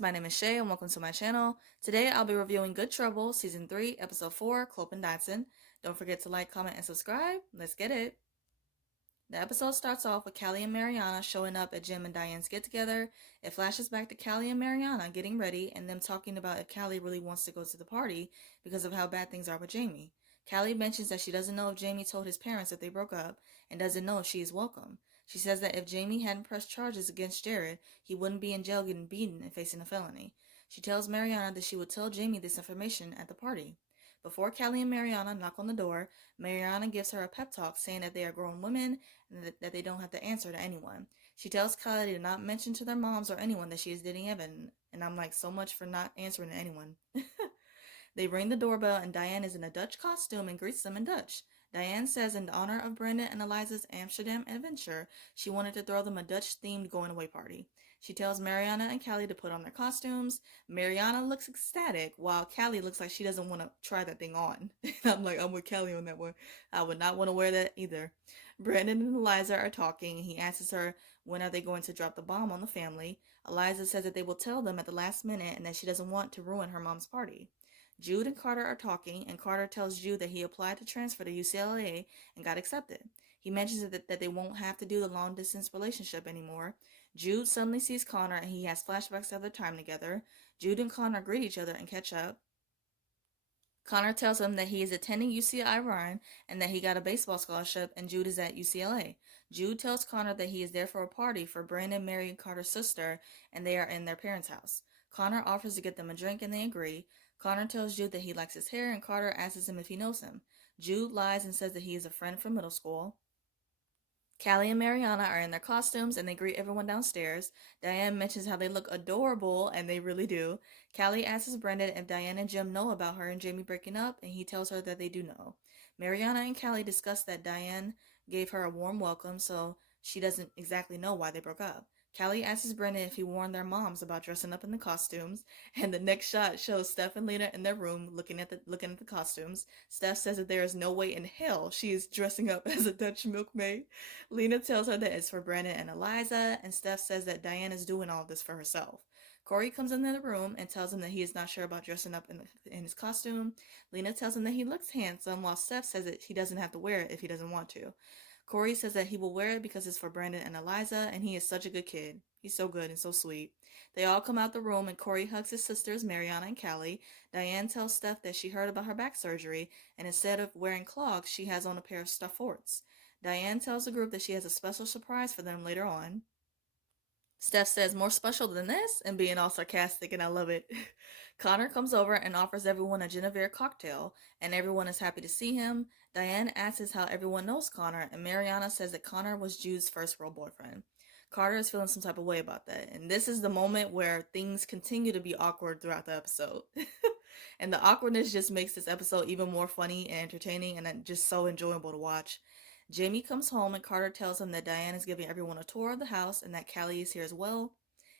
guys, my name is Shay and welcome to my channel. Today I'll be reviewing Good Trouble Season 3, Episode 4, Clope and Dodson. Don't forget to like, comment, and subscribe. Let's get it. The episode starts off with Callie and Mariana showing up at Jim and Diane's get-together. It flashes back to Callie and Mariana getting ready and them talking about if Callie really wants to go to the party because of how bad things are with Jamie. Callie mentions that she doesn't know if Jamie told his parents that they broke up and doesn't know if she is welcome. She says that if Jamie hadn't pressed charges against Jared, he wouldn't be in jail getting beaten and facing a felony. She tells Mariana that she would tell Jamie this information at the party. Before Callie and Mariana knock on the door, Mariana gives her a pep talk saying that they are grown women and that they don't have to answer to anyone. She tells Callie to not mention to their moms or anyone that she is dating Evan, and I'm like, so much for not answering to anyone. They ring the doorbell and Diane is in a Dutch costume and greets them in Dutch. Diane says in honor of Brandon and Eliza's Amsterdam adventure, she wanted to throw them a Dutch-themed going-away party. She tells Mariana and Callie to put on their costumes. Mariana looks ecstatic, while Callie looks like she doesn't want to try that thing on. I'm like, I'm with Callie on that one. I would not want to wear that either. Brandon and Eliza are talking, and he asks her when are they going to drop the bomb on the family. Eliza says that they will tell them at the last minute and that she doesn't want to ruin her mom's party. Jude and Carter are talking, and Carter tells Jude that he applied to transfer to UCLA and got accepted. He mentions that they won't have to do the long-distance relationship anymore. Jude suddenly sees Connor, and he has flashbacks of their time together. Jude and Connor greet each other and catch up. Connor tells him that he is attending UC Irvine and that he got a baseball scholarship and Jude is at UCLA. Jude tells Connor that he is there for a party for Brandon marrying Carter's sister and they are in their parents' house. Connor offers to get them a drink and they agree. Connor tells Jude that he likes his hair and Carter asks him if he knows him. Jude lies and says that he is a friend from middle school. Callie and Mariana are in their costumes and they greet everyone downstairs. Diane mentions how they look adorable, and they really do. Callie asks Brendan if Diane and Jim know about her and Jamie breaking up, and he tells her that they do know. Mariana and Callie discuss that Diane gave her a warm welcome, so she doesn't exactly know why they broke up. Callie asks Brendan if he warned their moms about dressing up in the costumes, and the next shot shows Steph and Lena in their room looking at the costumes. Steph says that there is no way in hell she is dressing up as a Dutch milkmaid. Lena tells her that it's for Brandon and Eliza, and Steph says that Diane is doing all this for herself. Corey comes into the room and tells him that he is not sure about dressing up in his costume. Lena tells him that he looks handsome, while Steph says that he doesn't have to wear it if he doesn't want to. Corey says that he will wear it because it's for Brandon and Eliza, and he is such a good kid. He's so good and so sweet. They all come out the room, and Corey hugs his sisters, Mariana and Callie. Diane tells Steph that she heard about her back surgery, and instead of wearing clogs, she has on a pair of stuffed forts. Diane tells the group that she has a special surprise for them later on. Steph says, more special than this, and being all sarcastic, and I love it. Connor comes over and offers everyone a Genevieve cocktail, and everyone is happy to see him. Diane asks how everyone knows Connor, and Mariana says that Connor was Jude's first real boyfriend. Carter is feeling some type of way about that, and this is the moment where things continue to be awkward throughout the episode. And the awkwardness just makes this episode even more funny and entertaining, and just so enjoyable to watch. Jamie comes home and Carter tells him that Diane is giving everyone a tour of the house and that Callie is here as well.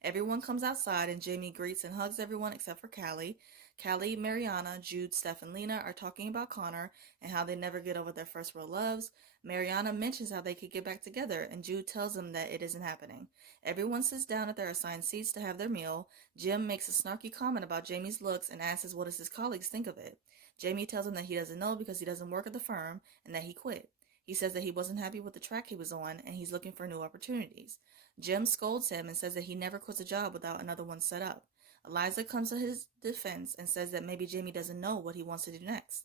Everyone comes outside and Jamie greets and hugs everyone except for Callie. Callie, Mariana, Jude, Steph, and Lena are talking about Connor and how they never get over their first real loves. Mariana mentions how they could get back together and Jude tells them that it isn't happening. Everyone sits down at their assigned seats to have their meal. Jim makes a snarky comment about Jamie's looks and asks what does his colleagues think of it. Jamie tells him that he doesn't know because he doesn't work at the firm and that he quit. He says that he wasn't happy with the track he was on and he's looking for new opportunities. Jim scolds him and says that he never quits a job without another one set up. Eliza comes to his defense and says that maybe Jamie doesn't know what he wants to do next.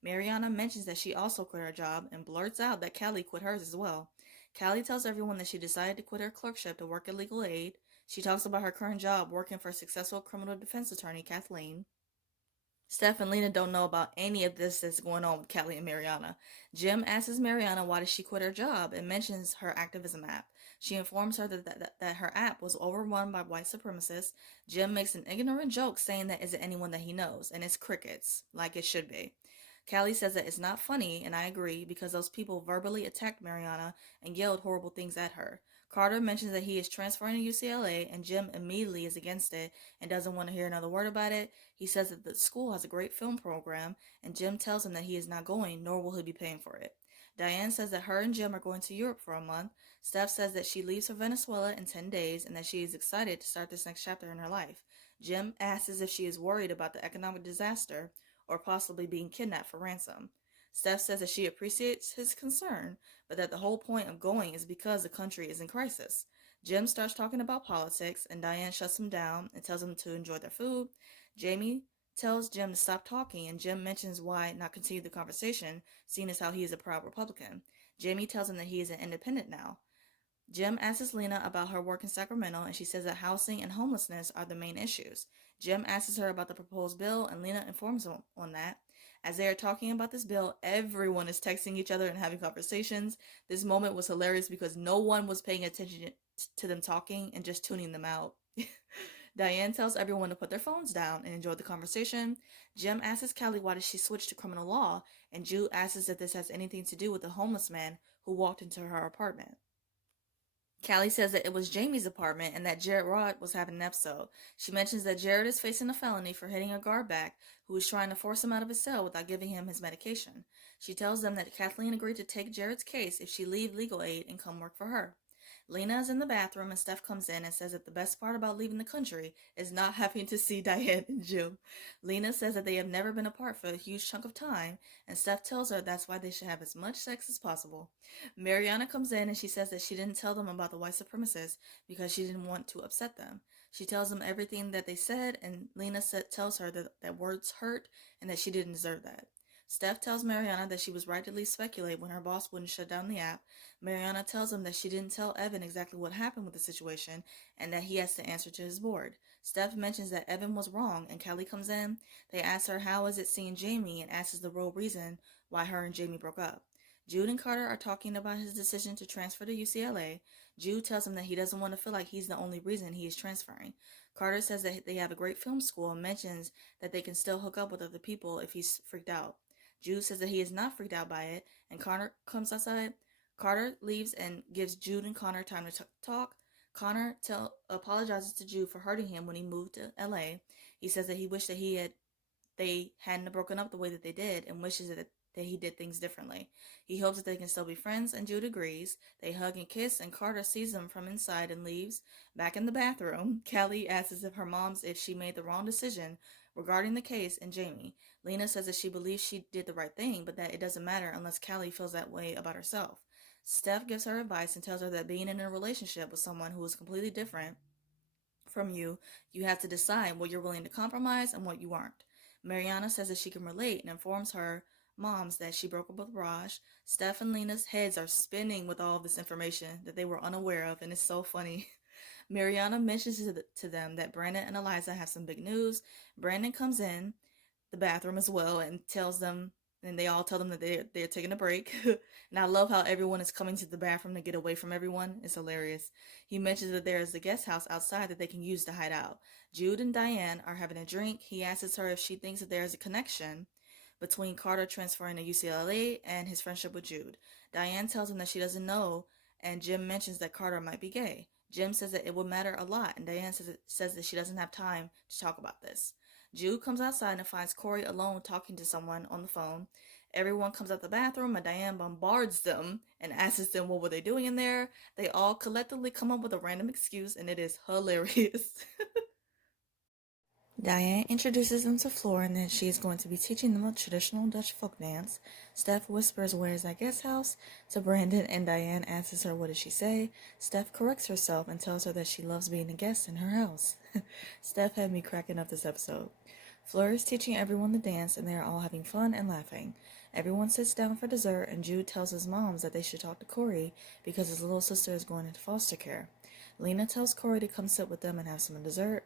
Mariana mentions that she also quit her job and blurts out that Callie quit hers as well. Callie tells everyone that she decided to quit her clerkship to work at legal aid. She talks about her current job working for successful criminal defense attorney Kathleen. Steph and Lena don't know about any of this that's going on with Callie and Mariana. Jim asks Mariana why did she quit her job and mentions her activism app. She informs her that her app was overrun by white supremacists. Jim makes an ignorant joke saying that isn't anyone that he knows, and it's crickets, like it should be. Callie says that it's not funny, and I agree, because those people verbally attacked Mariana and yelled horrible things at her. Carter mentions that he is transferring to UCLA, and Jim immediately is against it and doesn't want to hear another word about it. He says that the school has a great film program, and Jim tells him that he is not going, nor will he be paying for it. Diane says that her and Jim are going to Europe for a month. Steph says that she leaves for Venezuela in 10 days and that she is excited to start this next chapter in her life. Jim asks if she is worried about the economic disaster or possibly being kidnapped for ransom. Steph says that she appreciates his concern, but that the whole point of going is because the country is in crisis. Jim starts talking about politics, and Diane shuts him down and tells him to enjoy their food. Jamie tells Jim to stop talking, and Jim mentions why not continue the conversation, seeing as how he is a proud Republican. Jamie tells him that he is an independent now. Jim asks Lena about her work in Sacramento, and she says that housing and homelessness are the main issues. Jim asks her about the proposed bill, and Lena informs him on that. As they are talking about this bill, everyone is texting each other and having conversations. This moment was hilarious because no one was paying attention to them talking and just tuning them out. Diane tells everyone to put their phones down and enjoy the conversation. Jim asks Callie why did she switch to criminal law, and Jude asks if this has anything to do with the homeless man who walked into her apartment. Callie says that it was Jamie's apartment and that Jared Rod was having an episode. She mentions that Jared is facing a felony for hitting a guard back who is trying to force him out of his cell without giving him his medication. She tells them that Kathleen agreed to take Jared's case if she leave legal aid and come work for her. Lena is in the bathroom and Steph comes in and says that the best part about leaving the country is not having to see Diane and Jim. Lena says that they have never been apart for a huge chunk of time, and Steph tells her that's why they should have as much sex as possible. Mariana comes in and she says that she didn't tell them about the white supremacists because she didn't want to upset them. She tells them everything that they said, and Lena tells her that words hurt and that she didn't deserve that. Steph tells Mariana that she was right to at least speculate when her boss wouldn't shut down the app. Mariana tells him that she didn't tell Evan exactly what happened with the situation and that he has to answer to his board. Steph mentions that Evan was wrong, and Callie comes in. They ask her how is it seeing Jamie and asks the real reason why her and Jamie broke up. Jude and Carter are talking about his decision to transfer to UCLA. Jude tells him that he doesn't want to feel like he's the only reason he is transferring. Carter says that they have a great film school and mentions that they can still hook up with other people if he's freaked out. Jude says that he is not freaked out by it, and Connor comes outside. Carter leaves and gives Jude and Connor time to talk. Connor apologizes to Jude for hurting him when he moved to LA. He says that he wished that they hadn't broken up the way that they did and wishes that he did things differently. He hopes that they can still be friends, and Jude agrees. They hug and kiss, and Carter sees them from inside and leaves. Back in the bathroom, Callie asks if she made the wrong decision regarding the case and Jamie. Lena says that she believes she did the right thing, but that it doesn't matter unless Callie feels that way about herself. Steph gives her advice and tells her that being in a relationship with someone who is completely different from you, you have to decide what you're willing to compromise and what you aren't. Mariana says that she can relate and informs her moms that she broke up with Raj. Steph and Lena's heads are spinning with all of this information that they were unaware of, and it's so funny. Mariana mentions to them that Brandon and Eliza have some big news. Brandon comes in the bathroom as well and tells them, and they all tell them that they're taking a break. And I love how everyone is coming to the bathroom to get away from everyone. It's hilarious. He mentions that there is a guest house outside that they can use to hide out. Jude and Diane are having a drink. He asks her if she thinks that there is a connection between Carter transferring to UCLA and his friendship with Jude. Diane tells him that she doesn't know, and Jim mentions that Carter might be gay. Jim says that it would matter a lot, and Diane says that she doesn't have time to talk about this. Jude comes outside and finds Corey alone talking to someone on the phone. Everyone comes out the bathroom and Diane bombards them and asks them what were they doing in there. They all collectively come up with a random excuse, and it is hilarious. Diane introduces them to Floor, and then she is going to be teaching them a traditional Dutch folk dance. Steph whispers, "Where is that guest house?" to Brandon, and Diane asks her, "What did she say?" Steph corrects herself and tells her that she loves being a guest in her house. Steph had me cracking up this episode. Fleur is teaching everyone to dance, and they are all having fun and laughing. Everyone sits down for dessert, and Jude tells his moms that they should talk to Corey because his little sister is going into foster care. Lena tells Corey to come sit with them and have some dessert.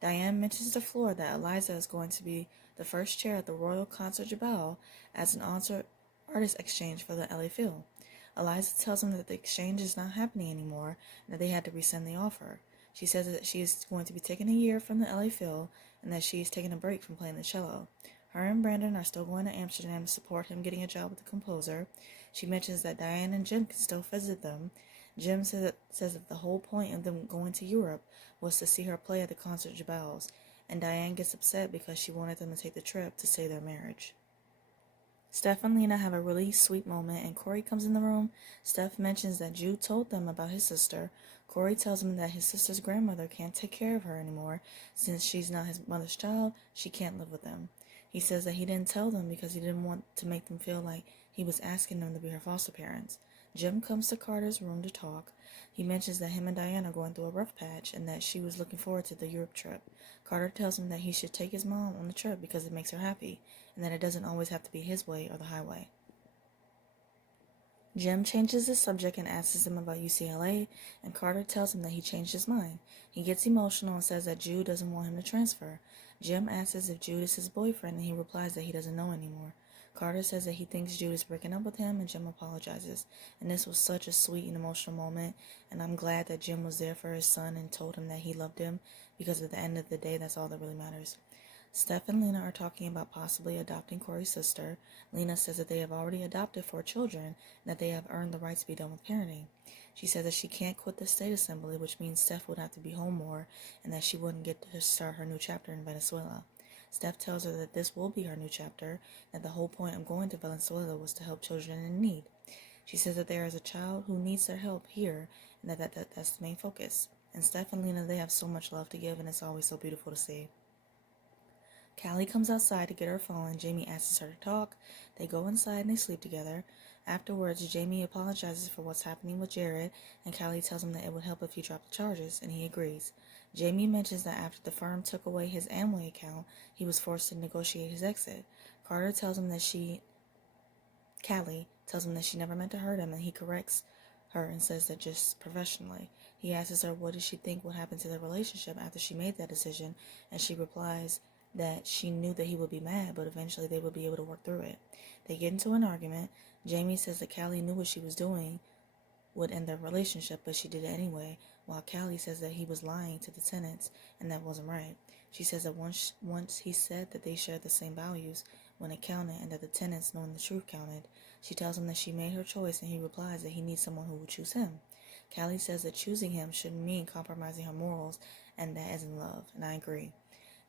Diane mentions to Fleur that Eliza is going to be the first chair at the Royal Concert Jabal as an artist exchange for the LA Phil. Eliza tells him that the exchange is not happening anymore and that they had to rescind the offer. She says that she is going to be taking a year from the LA Phil and that she is taking a break from playing the cello. Her and Brandon are still going to Amsterdam to support him getting a job with the composer. She mentions that Diane and Jim can still visit them. Jim says that the whole point of them going to Europe was to see her play at the concert Jabals, and Diane gets upset because she wanted them to take the trip to save their marriage. Steph and Lena have a really sweet moment, and Corey comes in the room. Steph mentions that Jude told them about his sister. Corey tells him that his sister's grandmother can't take care of her anymore. Since she's not his mother's child, she can't live with them. He says that he didn't tell them because he didn't want to make them feel like he was asking them to be her foster parents. Jim comes to Carter's room to talk. He mentions that him and Diane are going through a rough patch and that she was looking forward to the Europe trip. Carter tells him that he should take his mom on the trip because it makes her happy, and that it doesn't always have to be his way or the highway. Jim changes the subject and asks him about UCLA, and Carter tells him that he changed his mind. He gets emotional and says that Jude doesn't want him to transfer. Jim asks if Jude is his boyfriend, and he replies that he doesn't know anymore. Carter says that he thinks Jude is breaking up with him, and Jim apologizes. And this was such a sweet and emotional moment, and I'm glad that Jim was there for his son and told him that he loved him, because at the end of the day, that's all that really matters. Steph and Lena are talking about possibly adopting Corey's sister. Lena says that they have already adopted 4 children and that they have earned the right to be done with parenting. She says that she can't quit the state assembly, which means Steph would have to be home more and that she wouldn't get to start her new chapter in Venezuela. Steph tells her that this will be her new chapter, and the whole point of going to Venezuela was to help children in need. She says that there is a child who needs their help here and that's the main focus. And Steph and Lena, they have so much love to give, and it's always so beautiful to see. Callie comes outside to get her phone, and Jamie asks her to talk. They go inside and they sleep together. Afterwards, Jamie apologizes for what's happening with Jared, and Callie tells him that it would help if he dropped the charges, and he agrees. Jamie mentions that after the firm took away his Amway account, he was forced to negotiate his exit. Callie tells him that she never meant to hurt him, and he corrects her and says that just professionally. He asks her what did she think would happen to their relationship after she made that decision, and she replies that she knew that he would be mad, but eventually they would be able to work through it. They get into an argument. Jamie says that Callie knew what she was doing would end their relationship, but she did it anyway, while Callie says that he was lying to the tenants, and that wasn't right. She says that once he said that they shared the same values when it counted, and that the tenants knowing the truth counted. She tells him that she made her choice, and he replies that he needs someone who will choose him. Callie says that choosing him shouldn't mean compromising her morals, and that isn't love, and I agree.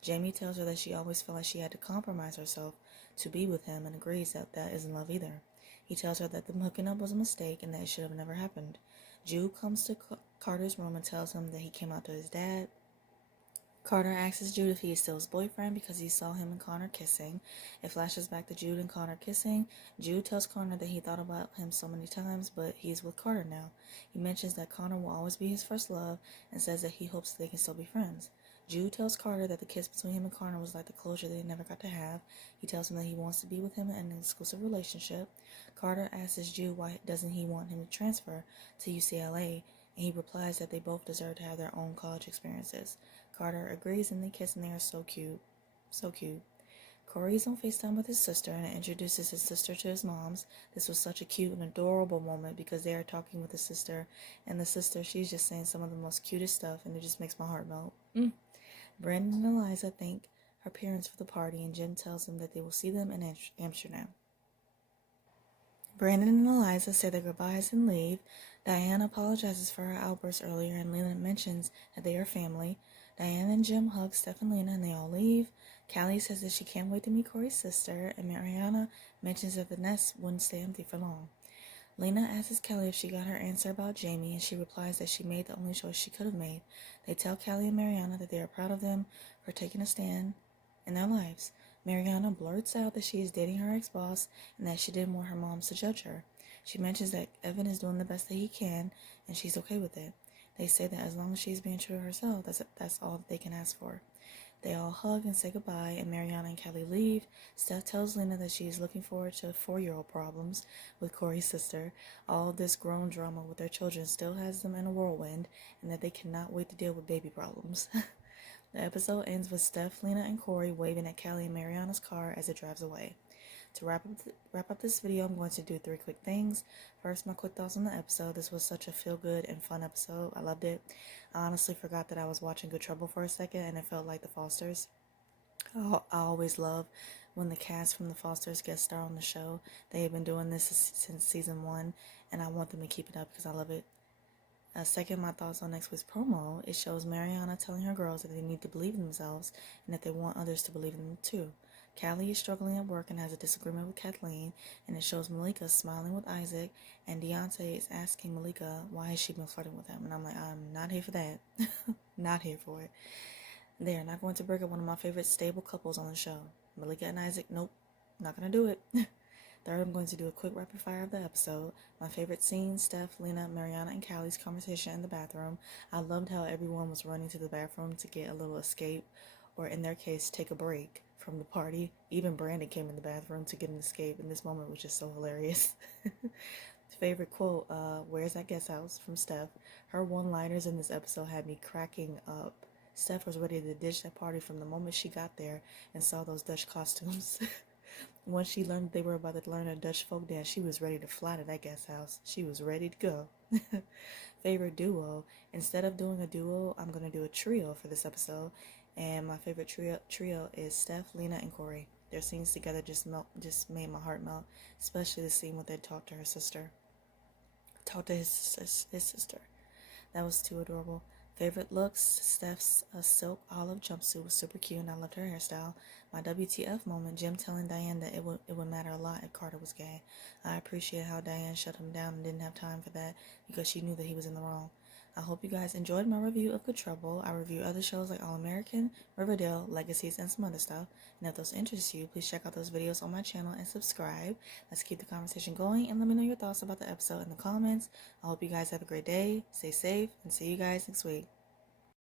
Jamie tells her that she always felt like she had to compromise herself to be with him, and agrees that that isn't love either. He tells her that them hooking up was a mistake and that it should have never happened. Jude comes to Carter's room and tells him that he came out to his dad. Carter asks Jude if he is still his boyfriend because he saw him and Connor kissing. It flashes back to Jude and Connor kissing. Jude tells Connor that he thought about him so many times, but he's with Carter now. He mentions that Connor will always be his first love and says that he hopes they can still be friends. Jude tells Carter that the kiss between him and Connor was like the closure they never got to have. He tells him that he wants to be with him in an exclusive relationship. Carter asks Jude why doesn't he want him to transfer to UCLA, and he replies that they both deserve to have their own college experiences. Carter agrees and they kiss and they are so cute. So cute. Corey's on FaceTime with his sister and introduces his sister to his moms. This was such a cute and adorable moment because they are talking with the sister, and the sister, she's just saying some of the most cutest stuff, and it just makes my heart melt. Brandon and Eliza thank her parents for the party, and Jim tells them that they will see them in Amsterdam. Brandon and Eliza say their goodbyes and leave. Diane apologizes for her outburst earlier, and Leland mentions that they are family. Diane and Jim hug Steph and Lena, and they all leave. Callie says that she can't wait to meet Corey's sister, and Mariana mentions that the nest wouldn't stay empty for long. Lena asks Callie if she got her answer about Jamie, and she replies that she made the only choice she could have made. They tell Callie and Mariana that they are proud of them for taking a stand in their lives. Mariana blurts out that she is dating her ex-boss and that she didn't want her moms to judge her. She mentions that Evan is doing the best that he can, and she's okay with it. They say that as long as she's being true to herself, that's all that they can ask for. They all hug and say goodbye, and Mariana and Callie leave. Steph tells Lena that she is looking forward to 4-year-old problems with Corey's sister. All of this grown drama with their children still has them in a whirlwind, and that they cannot wait to deal with baby problems. The episode ends with Steph, Lena, and Corey waving at Callie and Mariana's car as it drives away. To wrap up this video, I'm going to do 3 quick things. First, my quick thoughts on the episode. This was such a feel-good and fun episode. I loved it. I honestly forgot that I was watching Good Trouble for a second, and it felt like the Fosters. I always love when the cast from the Fosters guest star on the show. They have been doing this since season 1, and I want them to keep it up because I love it. Second, my thoughts on next week's promo. It shows Mariana telling her girls that they need to believe in themselves and that they want others to believe in them too. Callie is struggling at work and has a disagreement with Kathleen, and it shows Malika smiling with Isaac, and Deontay is asking Malika why has she been flirting with him, and I'm like, I'm not here for that. Not here for it. They are not going to break up one of my favorite stable couples on the show. Malika and Isaac, nope, not gonna do it. Third, I'm going to do a quick rapid fire of the episode. My favorite scenes: Steph, Lena, Mariana, and Callie's conversation in the bathroom. I loved how everyone was running to the bathroom to get a little escape, or in their case, take a break from the party. Even Brandon came in the bathroom to get an escape in this moment, which is so hilarious. Favorite quote, where's that guest house, from Steph. Her one-liners in this episode had me cracking up. Steph was ready to ditch that party from the moment she got there and saw those Dutch costumes. Once she learned they were about to learn a Dutch folk dance, she was ready to fly to that guest house. She was ready to go. Favorite duo. Instead of doing a duo, I'm going to do a trio for this episode. And my favorite trio is Steph, Lena, and Corey. Their scenes together just made my heart melt, especially the scene where they talked to his sister. His sister. That was too adorable. Favorite looks: Steph's silk olive jumpsuit was super cute and I loved her hairstyle. My WTF moment: Jim telling Diane that it would matter a lot if Carter was gay. I appreciate how Diane shut him down and didn't have time for that because she knew that he was in the wrong. I hope you guys enjoyed my review of Good Trouble. I review other shows like All American, Riverdale, Legacies, and some other stuff. And if those interest you, please check out those videos on my channel and subscribe. Let's keep the conversation going and let me know your thoughts about the episode in the comments. I hope you guys have a great day, stay safe, and see you guys next week.